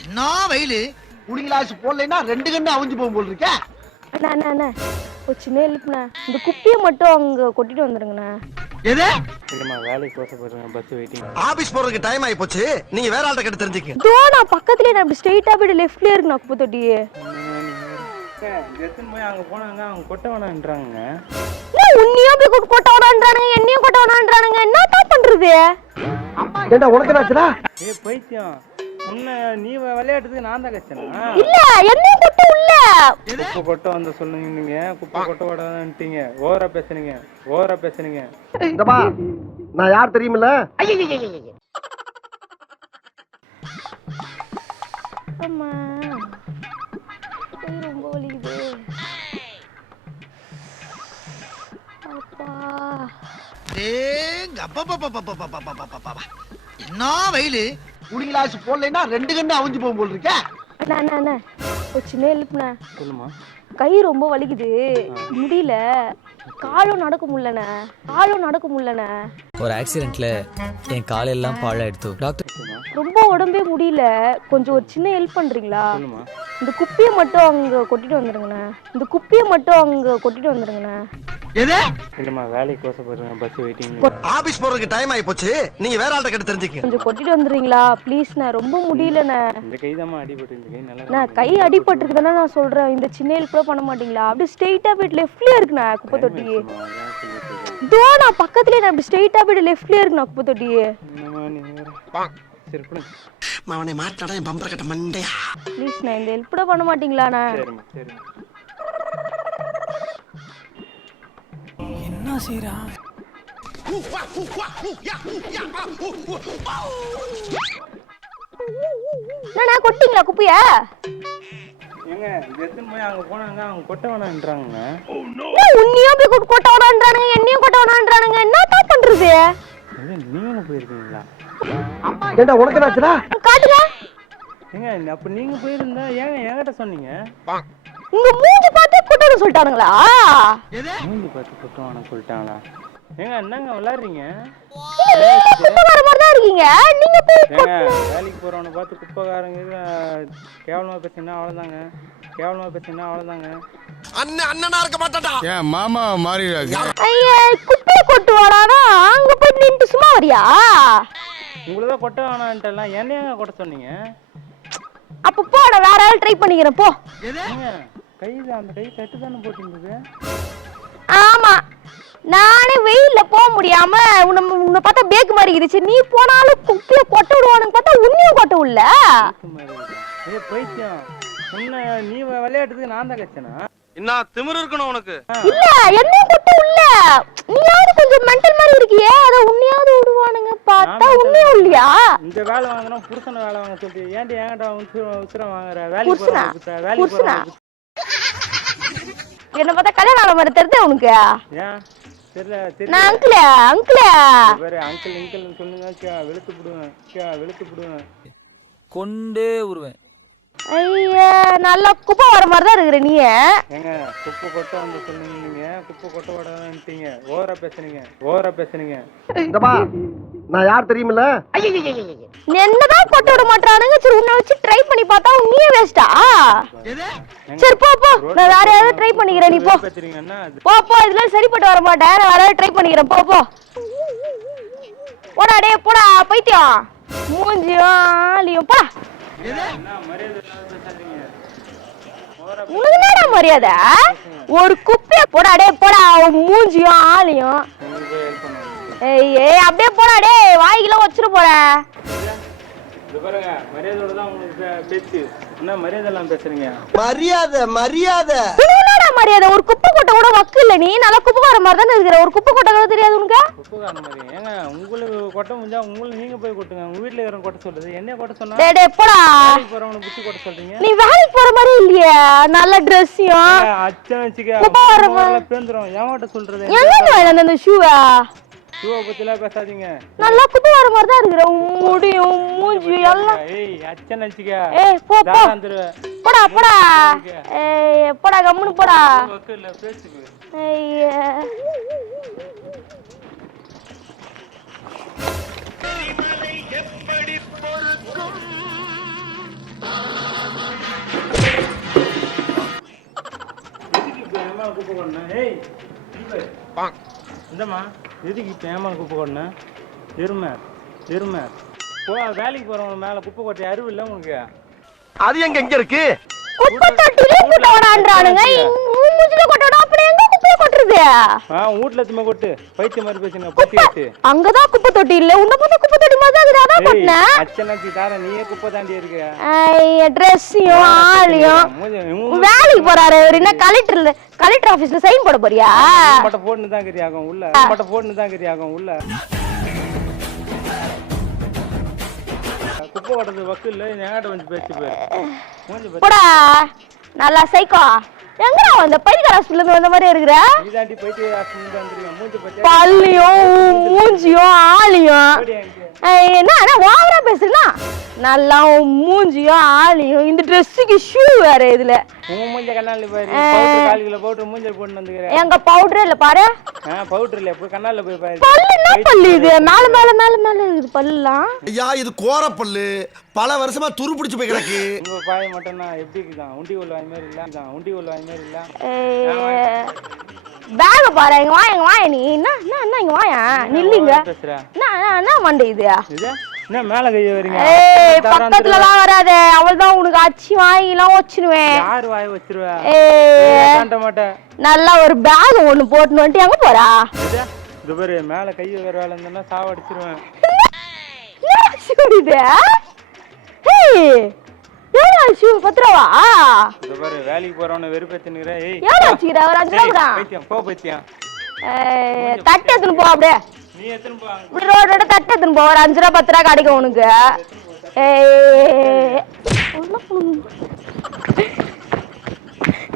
என்ன வெயிலு குடி கிளாஸ் போடலைன்னா 2 கண்ணு அவிஞ்சு போகும் போல் இருக்க. அண்ணா ஒரு சின்ன ஹெல்ப்ண்ணா, இந்த குப்பியை மட்டும் அங்க கொட்டிட்டு வந்துருங்கண்ணா. எது இல்லம்மா, வேலைக்கு போக போறேன், பஸ் வெயிட்டிங். ஆபீஸ் போறதுக்கு டைம் ஆயி போச்சு. நீங்க வேற ஆள்கிட்ட கேட்டு தெரிஞ்சுக்க. இதோ நான் பக்கத்துலயே, நான் ஸ்ட்ரெயிட்டா போய் லெஃப்ட்லயே இருக்குண்ணா குப்பை தொட்டி. போய் அங்க போனாங்க, அவங்க கொட்ட வேணான்றாங்க. உன்னையும் போய் கொட்ட வேணான்றானுங்க, என்னையும் கொட்ட வேணான்றானுங்க. என்னதான் பண்றது? ஏண்டா உனக்கு என்னாச்சுடா? ஏய் பைத்தியம், நீ விளையாட்டுறதுக்கு நான் தான் கஷ்டனா? இல்ல, என்னையும் கொட்ட உள்ள குப்பை கொட்ட வந்து சொல்லுங்க. நீங்க குப்பை கொட்ட விடாதீங்க. ஓவரா பேசுறீங்க. இந்தப்பா, நான் யார் தெரியுமில்ல? அம்மா கை ரொம்ப வலிக்குது. அப்பா என்ன வெயிலு குடி கிளாஸ் போடலைன்னா 2 கண்ணு அவிஞ்சு போகும் போல் இருக்க. அண்ணா ஒரு சின்ன ஹெல்ப்ண்ணா. சொல்லுமா. கை ரொம்ப வலிக்குது, முடியல. காலும் நடக்க முடியலண்ணா. ஒரு ஆக்சிடென்ட்ல என் காலெல்லாம் பாழாயிடுத்து டாக்டர். ரொம்ப உடம்பே முடியல, கொஞ்சம் ஒரு சின்ன ஹெல்ப் பண்றீங்களா? சொல்லுமா. இந்த குப்பியை மட்டும் அங்க கொட்டிட்டு வந்துருங்கண்ணா. எது இல்லம்மா, வேலைக்கு போக போறேன், பஸ் வெயிட்டிங். ஆபீஸ் போறதுக்கு டைம் ஆயி போச்சு. நீங்க வேற ஆள்கிட்ட கேட்டு தெரிஞ்சுக்க. கொஞ்சம் கொட்டிட்டு வந்துடுறீங்களா ப்ளீஸ்ண்ணா, ரொம்ப முடியலண்ணா. இந்த கை தான் அடிபட்டு, இந்த கை நல்லா. நான் கை அடிபட்டுருக்குதானே நான் சொல்றேன். இந்த சின்ன ஹெல்ப் கூட பண்ண மாட்டீங்களா? அப்படியே ஸ்ட்ரெயிட்டா போயிட்டு லெஃப்ட்லயே இருக்குண்ணா குப்பை தொட்டி. இதோ நான் பக்கத்துலயே, நான் ஸ்ட்ரெயிட்டா போயிட்டு லெஃப்ட்லயே இருக்குண்ணா குப்பை தொட்டி. அவனை மாட்டாடா என் பம்பர கட்ட மண்டையா. ப்ளீஸ்ண்ணா, இந்த ஹெல்ப் கூட பண்ண மாட்டீங்களாண்ணா? சரி. என்ன செய்றா? என்ன கொட்டிங்களா குப்பையா? ஏங்க ஜெத்துன்னு போய் அங்க போனாங்க, அவங்க கொட்ட வேணான்றாங்க. உன்னையும் போய் கொட்ட வேணான்றானுங்க, என்னையும் கொட்ட வேணான்றானுங்க. என்னதான் பண்றது? நீங்க போயிருக்கீங்களா? ஏண்டா உனக்கு என்னாச்சுடா? காட்டுங்க. ஏங்க அப்ப நீங்க போயிருந்தா ஏங்க என்கிட்ட சொன்னீங்க? உங்க மூஞ்சி பார்த்து கொட்டணும் சொல்லிட்டானுங்களா? மூஞ்சி பார்த்து கொட்டணும் சொல்லிட்டாங்களா? ஏங்க என்னங்க விளையாடுறீங்க? குப்பை வர மாதிரி தான் இருக்கீங்க நீங்க. போய் ஏங்க வேலைக்கு போறவனை பார்த்து குப்பைக்காரங்க கேவலமா பேசினா அவ்வளவுதாங்க. அண்ணனா இருக்க மாட்டாடா. ஏன் மாமா மாறிடாது. ஐயா, குப்பையை கொட்டு வாடானா அங்க போய் நின்று சும்மா வரியா? உங்களதான் கொட்ட வேணான்ட்டெல்லாம் என்னையாங்க கொட்ட சொன்னீங்க? அப்ப போ, நான் வேற ஆள் ட்ரை பண்ணிக்கிறேன் போ. அந்த கை தட்டு தானே போட்டுருந்தது. ஆமா, நானே வெயில்ல போக முடியாம உன்னை பார்த்தா பேக்கு மாதிரி இருந்துச்சு. நீ போனாலும் குப்பையை கொட்ட விடுவானுங்க பார்த்தா உன்னையும் கொட்ட விடல. பைத்தியம், நீ விளையாட்டுறதுக்கு நான் தான் கஷ்டனா? என்ன திமிரு இருக்கணும் உனக்கு? இல்ல, என்னையும் கொட்ட விடல. நீயாவது கொஞ்சம் மென்டல் மாதிரி இருக்கியே, அத உன்னையாவது விடுவானுங்க பார்த்தா உன்னையும் இல்லையா? இந்த வேலை வாங்கினா புருஷனை வேலை வாங்க சொல்லிட்டு ஏன்டி என்கிட்ட உத்தரம் வாங்குற? வேலைக்கு என்ன பார்த்தா கல்யாணம் ஆன மாதிரி தெரியுது உனக்கு? ஏன் தெரியல? நான் அங்கிள் சொல்லுங்க, வெளுத்து விடுவேன். கொண்டே உருவேன். ஐயா, நல்லா குப்பை வர மாதிரி தான் இருக்கிற நீ. ஏங்க குப்பை கொட்ட வந்து சொல்லுங்க, நீங்க குப்பை கொட்ட விடாதீங்க. ஓவரா பேசுறீங்க. இந்தப்பா, நான் யார் தெரியுமில்ல? என்னதான் கொட்ட விட மாட்டானுங்க. சரி, உன்னை வச்சு ட்ரை பண்ணி பார்த்தா நீயே வேஸ்டா? சரி போ, நான் வேற யாராவது ட்ரை பண்ணிக்கிறேன். நீ போ, இதெல்லாம் சரிப்பட்டு வர மாட்டேன். நான் வேற யாராவது ட்ரை பண்ணிக்கிறேன். போடா டே, போடா பைத்தியம். மூஞ்சியும் ஆலியும் போடா. உனக்கு மரியாதை? ஒரு குப்பைய போடா டே, போடா. மூஞ்சியும் ஆலியும் அப்படியே போடா டே, வாய்க்கெல்லாம் வச்சிட்டு போற. மரியாதையோட தான் உங்களுக்கு பேச்சு. என்ன மரியாதை எல்லாம் பேசுறீங்க? மரியாதை மரியாதை? ஒரு குப்பை கொட்டை கூட வக்கு இல்ல. நீ நல்லா குப்பை வர மாதிரி தானே இருக்கிற. ஒரு குப்பை கொட்டை கூட தெரியாது உனக்கு? குப்பைக்கார மாதிரி. ஏங்க உங்களுக்கு கொட்ட முடிஞ்சா உங்களுக்கு நீங்க போய் கொட்டுங்க. உங்க வீட்டுல இருக்கிற கொட்ட சொல்றது என்ன கொட்ட சொன்னா? டே போடா. வேலைக்கு போறவன புத்தி கொட்ட சொல்றீங்க. நீ வேலைக்கு போற மாதிரி இல்லையே. நல்ல ட்ரெஸ்ஸியும் அச்சன் வச்சுக்க குப்பை வர மாதிரி பேந்துரும். ஏமாட்ட சொல்றது? எங்க அந்த ஷூவா? ஷூவை பத்திலாம் பேசாதீங்க. நல்லா குப்பை வர மாதிரி தான் இருக்கிற. முடியும் மூஞ்சி எல்லாம். அச்சன் வச்சுக்க. போ போடா. போடா கம்முன்னு போடா. ஐயா இந்தம்மா எதுக்கு இப்போ ஏமா குப்பை கொட்டினேன்? எருமை போ, வேலைக்கு போறவங்க மேல குப்பை கொட்டை அறிவு இல்லை உங்களுக்கு? அது எங்க இருக்கு? குப்பை தொட்டிலே குட்டை வடான்றானுங்க. மூஞ்சில கொட்டடா அப்படி எங்க குப்பை கொட்டுறது? வீட்ல எத்துமே கொட்டு. பைத்திய மாதிரி பேசுங்க. பொட்டி எடுத்து அங்கதான் குப்பை தொட்டி இல்ல. உன்ன பார்த்தா குப்பை தொட்டி மாதிரி தான் இருக்குது. அதான் கொட்டினேன். அச்சனாச்சி தார நீயே குப்பை தாண்டி இருக்க. ஐய ட்ரெஸ்ஸையும் ஆளையும் வேலைக்கு போறாரு. அவர் என்ன கலெக்டர் ஆபீஸ்ல சைன் போட போறியா? மட்டும் போட்டுன்னு தான் கறியாகும் உள்ள. குப்பை கொட்டது வக்கு இல்லை. என்கிட்ட வந்து பேச்சு போய் போடா நல்லா சைக்கோ. எங்கடா வந்த பைத்தியக்கார ஹாஸ்பிடல்ல வந்த மாதிரி இருக்கிற? இதாண்டி போயிட்டு ஹாஸ்பிடல் வந்துருக்கேன். மூஞ்சி பத்தி பல்லியும் மூஞ்சியும் ஆளியும் என்ன ஓவரா பேசுறா? நல்லா மூஞ்சியும் ஆளியும் இந்த ட்ரெஸ்ஸுக்கு ஷூ வேற இதுல. மூஞ்ச கண்ணால பாரு. பவுடர் காலில போட்டு மூஞ்சல் போட்டு வந்துக்கறேன். எங்க பவுடர் இல்ல பாரு. பவுடர் இல்ல போய் கண்ணால போய் பாரு. பல்லு என்ன பல்லு இது? மேல இருக்குது பல்லுலாம். ஐயா இது கோர பல்லு. பல வருஷமா துரு பிடிச்சு போய் கிடக்கு. உங்க பாய் மட்டும்னா எப்படி இருக்குதான்? உண்டி உள்ள வாய் மாதிரி இல்ல. பேக பாரு. எங்க வாய நீ என்ன இங்க வாயா நில்லுங்க. என்ன மண்டை இது? என்ன மேல கைய வரீங்க? பக்கத்துலலாம் வராதே. அவள்தான் உனக்கு அச்சி வாயிலாம் வச்சிருவேன். யார் வாய் வச்சிருவா? காட்ட மாட்டேன். நல்லா ஒரு பேக் ஒண்ணு போட்டுன்னு வந்துட்டு எங்க போறா? இது பாரு மேல கைய வேற வேலை இருந்தா சாவடிச்சிருவேன். பத்திரவா இது பாரு வேலைக்கு போறவன வெறுப்பேத்தினுற. ஏய் எவ்வளவு வச்சுக்கிற? ஒரு 5 ரூபா பைத்தியம் போ பைத்தியம். தட்டு எடுத்துன்னு போ. அப்படியே நீ எத்தனை போ இப்படி ரோடோட தட்டு எடுத்துன்னு போ. ஒரு 5 ரூபா 10 ரூபா கிடைக்கும் உனக்கு.